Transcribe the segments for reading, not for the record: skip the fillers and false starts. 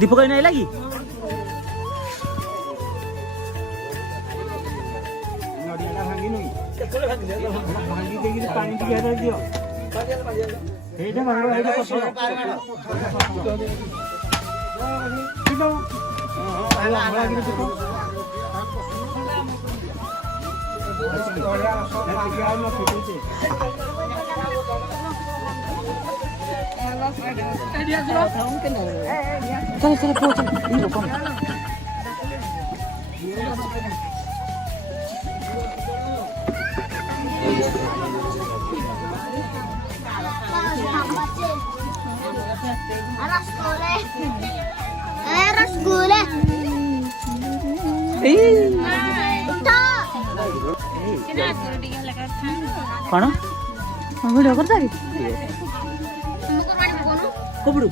दीपक नहीं लगी चल चल रसगुल्ले कौन वीडियो करता कि कबड़ू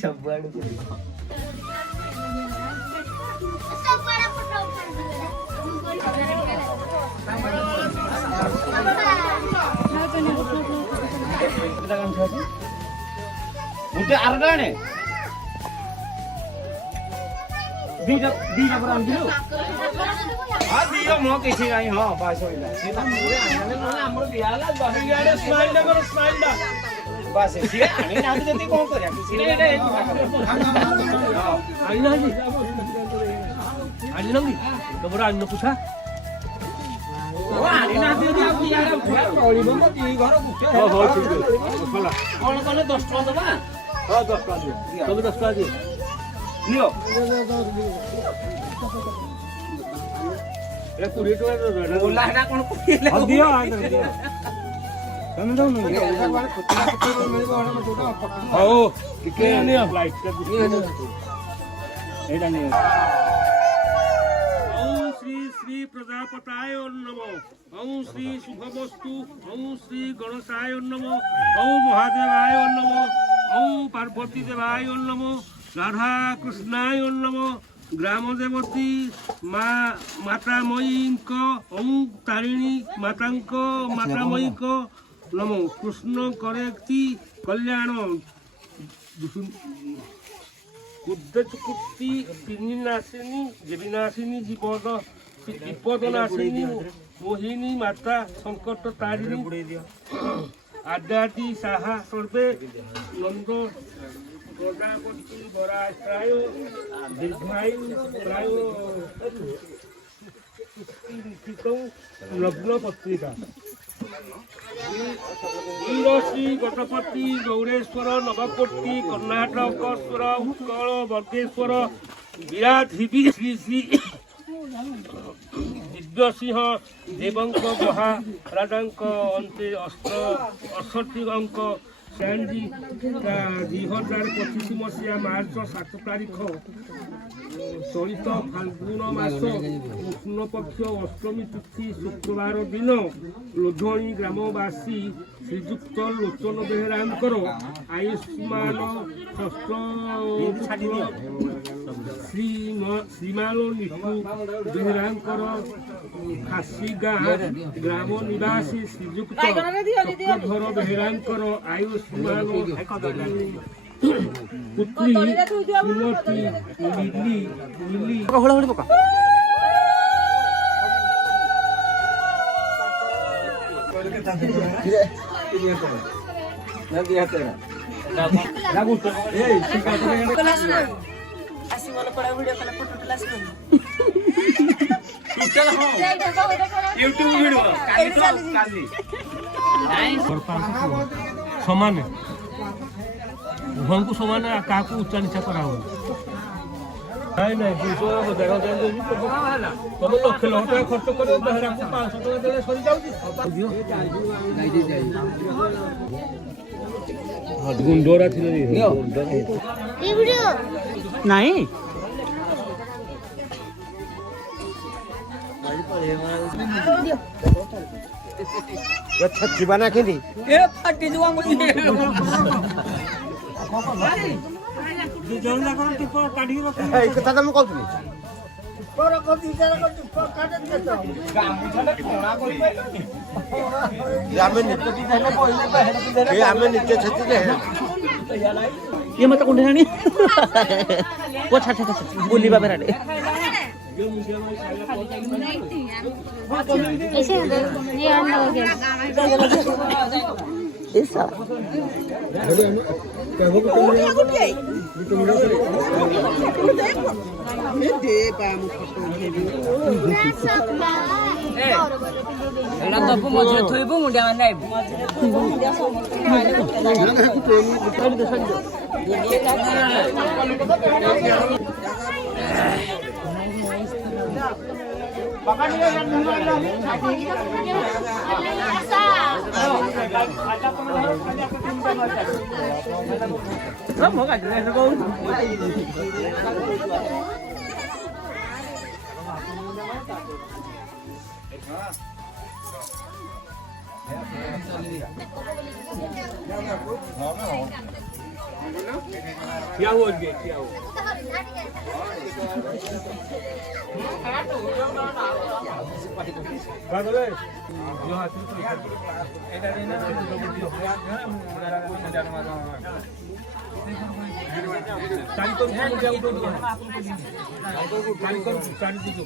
सब उठे अर्धाने दीजा दीजा पर आम दिलो हां दियो मो किसी नहीं हां पास होइला सीधा मुरे आने न हमर बियाला बाहर याडे स्माइल दा करो स्माइल दा बस से आने ना जति कोन करया किसी ने एडे आइना जी आइना जी कबरा आइना पूछा आने ना जति आप यार पड़ी बम ती घर गुटे हो हो ठीक है खला कोन कोन 10 टका दबा हां 10 टका दियो कभी 10 टका दियो लियो ए 20 टका बोला ना कोन दियो दियो तमे दो न आओ किके लियो फ्लाइट का एडा नहीं श्री श्री प्रजापताय नमो ओम श्री शुभमस्तु ओम श्री गणेशाय नमो ओम महादेवाय नमो ओम पार्वती देवाय नमो राधा कृष्णाय नमो ग्राम देवती मातामयीक ओम तारिणी मातामयीक नमो कृष्ण करेक्ति कल्याण उद्दचकुत्ति नाशिनी विनाशिनी विपद नाशिनी मोहिनी माता संकट तारिणी आद्यादि साहा सर्वे नंद प्रजापति बराष्ट्राय दीर्घायु प्राय लग्न पत्रिका श्री गणपति गौरेश्वर नवकोटि कर्णाटक स्वर उत्कल बर्गेश्वर विराधिपि श्री श्री दिव्यसिंह देवंक महाराजांक अंते 68 अंक सैंडी 2025 मसीहा मार्च 7 तारीख चलित फाल्गुन मास कृष्ण पक्ष अष्टमी तिथि शुक्रवार दिन लोधणी ग्रामवासी श्रीजुक्त लोचन बेहेरांकर आयुष्मान षष्ठ श्रीमान निशु बेहेरांकर खासी गाँ ग्राम निवासी श्रीजुक्त चक्रधर बेहेरांकर आयुष्मान पुत्री सुमति लिली समान भन को समान क्या उच्चा नीचा करा ନାଇଁ ନାଇଁ 200 ଦେଖ ଦେଉଛି ତମେ ଲକ୍ଷ ଲକ୍ଷ ଟଙ୍କା ଖର୍ଚ୍ଚ କରିବ ବେହେରାକୁ 500 ଟଙ୍କା ଦେଲେ ସରିଯାଉଛି ଗୁଣ୍ଡରା ଥିଲେ ये वीडियो ନାଇଁ ଛଚିବା ନା କେମିତି ଏ ଫାଟି ଯିବ ମୁଁ ଏଇ କଥା ତ ମୁଁ କହୁଥିଲି ଆମେ ନିଜେ ଛେଚିଲେ ये मत कुंडे रानी वो छा छा बोली बाबे रानी ऐसे ये अंडा हो गया ऐसा क्या हुआ क्या हुआ बादले जो हाथ एटा देना चारी को मुझे उठो चारी को चारी दीजिए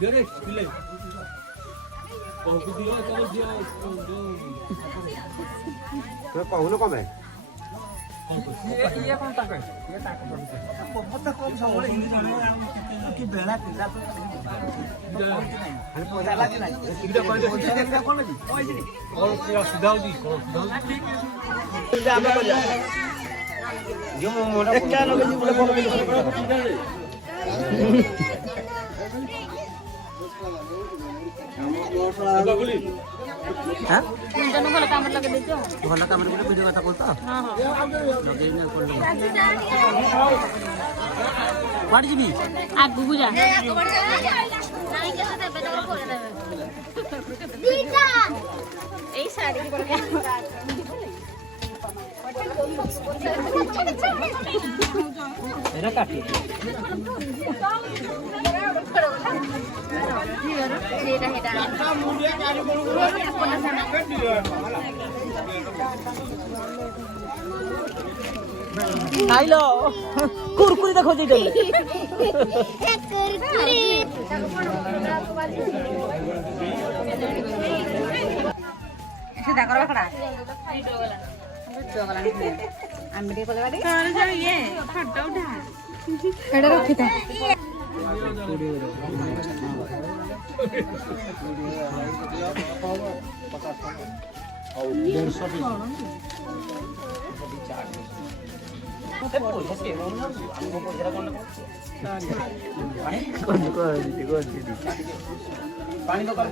जरे पिले कहू दियो तो दियो ତମେ କହୁନ କଣ ପାଇଁ ये कौन तक है ये तक बहुत कम सबले हिंदी जाने कि बेला पिला अरे पता लागे ना इधर कोन देखा कोन दी और पूरा सुधाव दी जामे को जा जो मोटा एक क्या लगे जी बोले बोले हां इंटरनो भला काम लगे देजो भला काम रे वीडियो कथा बोलता हां हां लगे ना कोन वाट जीबी आगु बुझा नहीं कैसे देबे तो बोले देबे दीदा এই শাড়ি কি করে এরা কাটি খাইলো কুরকুরি দেখো যেটা কুরকুরি এটা করবা কড়া জগলা নি আমি রে বলে বাড়ি তোর যে ইয়ে ফটো উঠা এটা রাখিতা पानी तो कर